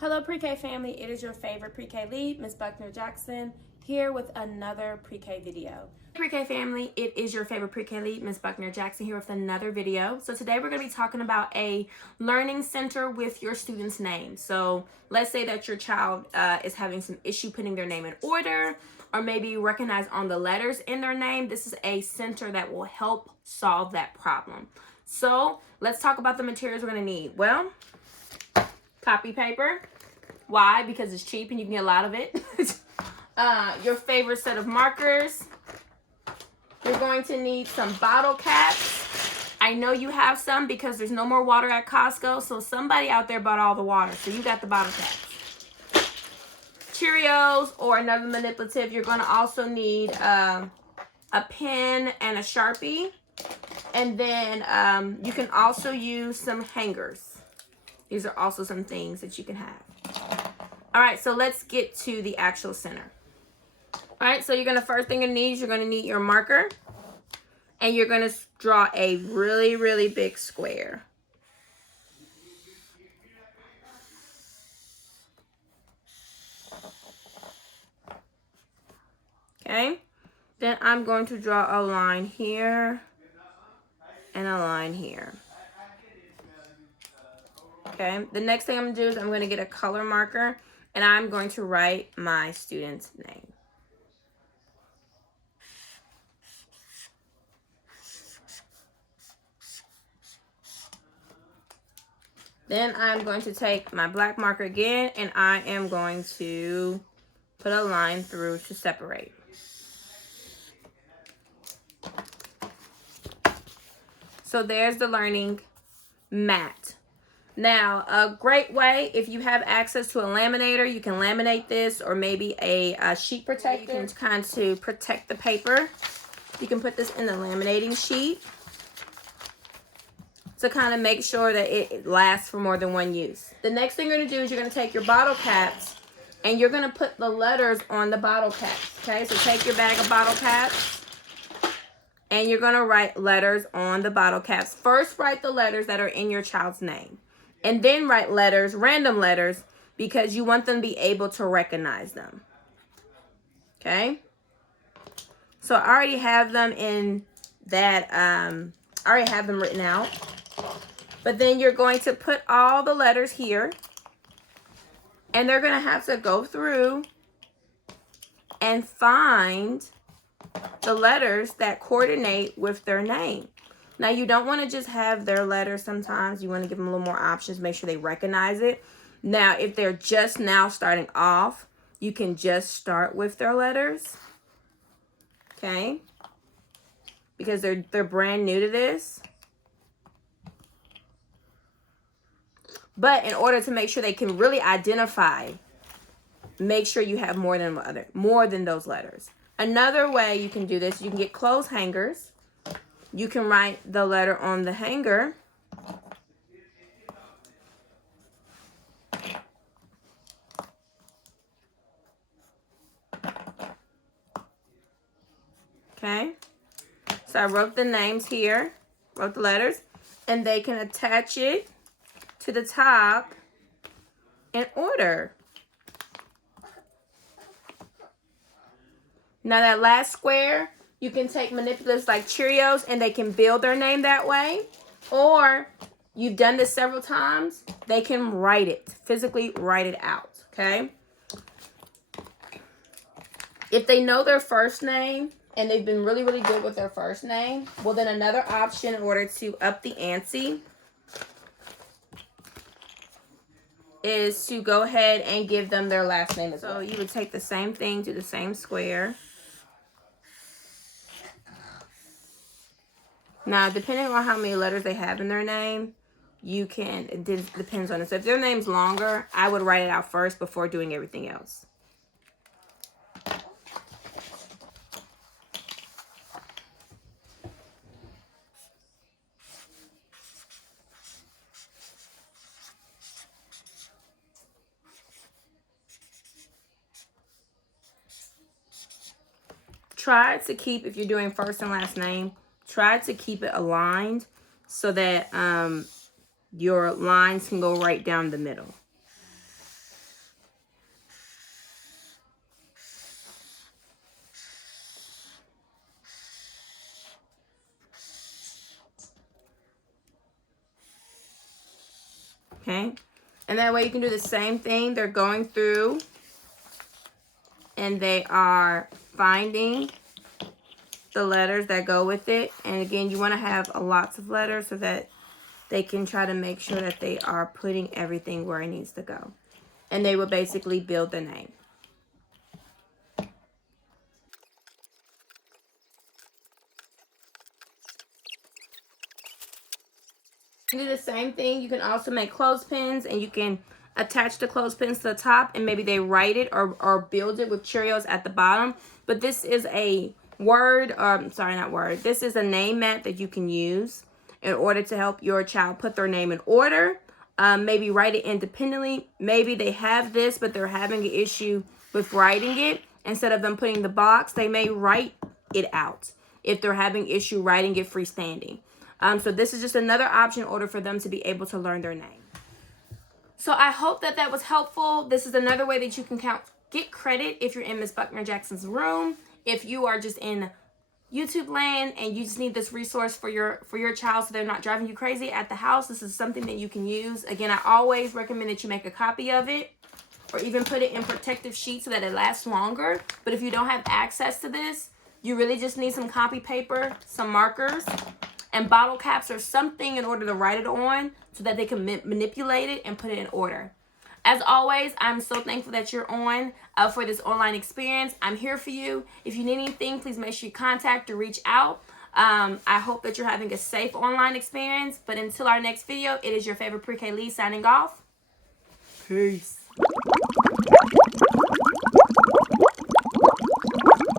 Hello Pre-K family, it is your favorite Pre-K lead, Ms. Buckner Jackson, here with another Pre-K video. Pre-K family, it is your favorite Pre-K lead, Ms. Buckner Jackson, here with another video. So today we're going to be talking about a learning center with your student's name. So let's say that your child is having some issue putting their name in order, or maybe recognize on the letters in their name. This is a center that will help solve that problem. So let's talk about the materials we're going to need. Well, copy paper. Why? Because it's cheap and you can get a lot of it. Your favorite set of markers. You're going to need some bottle caps. I know you have some because there's no more water at Costco, so somebody out there bought all the water, so you got the bottle caps. Cheerios or another manipulative. You're going to also need a pen and a Sharpie. And then you can also use some hangers. These are also some things that you can have. All right, so let's get to the actual center. All right, so first thing you're going to need your marker. And you're going to draw a really, really big square. Okay, then I'm going to draw a line here and a line here. Okay, the next thing I'm going to do is I'm going to get a color marker and I'm going to write my student's name. Then I'm going to take my black marker again and I am going to put a line through to separate. So there's the learning mat. Now, a great way, if you have access to a laminator, you can laminate this, or maybe a sheet protector. You can kind of protect the paper. You can put this in the laminating sheet to kind of make sure that it lasts for more than one use. The next thing you're going to do is you're going to take your bottle caps and you're going to put the letters on the bottle caps. Okay, so take your bag of bottle caps and you're going to write letters on the bottle caps. First, write the letters that are in your child's name. And then write letters, random letters, because you want them to be able to recognize them. Okay? So I already have them in that, I already have them written out. But then you're going to put all the letters here. And they're going to have to go through and find the letters that coordinate with their name. Now, you don't want to just have their letters sometimes. You want to give them a little more options, make sure they recognize it. Now, if they're just now starting off, you can just start with their letters. Okay? Because they're brand new to this. But in order to make sure they can really identify, make sure you have more than those letters. Another way you can do this, you can get clothes hangers. You can write the letter on the hanger. Okay. So I wrote the names here, wrote the letters, and they can attach it to the top in order. Now that last square, you can take manipulatives like Cheerios and they can build their name that way. Or you've done this several times, they can write it, physically write it out, okay? If they know their first name and they've been really, really good with their first name, well then another option in order to up the ante is to go ahead and give them their last name as well. So you would take the same thing, do the same square. Now, depending on how many letters they have in their name, it depends on it. So if their name's longer, I would write it out first before doing everything else. Try to keep, if you're doing first and last name, try to keep it aligned so that your lines can go right down the middle. Okay. And that way you can do the same thing. They're going through and they are finding the letters that go with it. And again, you want to have lots of letters so that they can try to make sure that they are putting everything where it needs to go. And they will basically build the name. You do the same thing. You can also make clothespins, and you can attach the clothespins to the top, and maybe they write it or build it with Cheerios at the bottom. But this is a this is a name mat that you can use in order to help your child put their name in order. Maybe write it independently. Maybe they have this, but they're having an issue with writing it. Instead of them putting the box, they may write it out if they're having issue writing it freestanding. So this is just another option in order for them to be able to learn their name. So I hope that that was helpful. This is another way that you can get credit if you're in Miss Buckner Jackson's room. If you are just in YouTube land and you just need this resource for your child so they're not driving you crazy at the house, this is something that you can use. Again, I always recommend that you make a copy of it or even put it in protective sheets so that it lasts longer. But if you don't have access to this, you really just need some copy paper, some markers, and bottle caps or something in order to write it on so that they can manipulate it and put it in order. As always, I'm so thankful that you're on for this online experience. I'm here for you. If you need anything, please make sure you contact or reach out. I hope that you're having a safe online experience. But until our next video, it is your favorite Pre-K Lee signing off. Peace.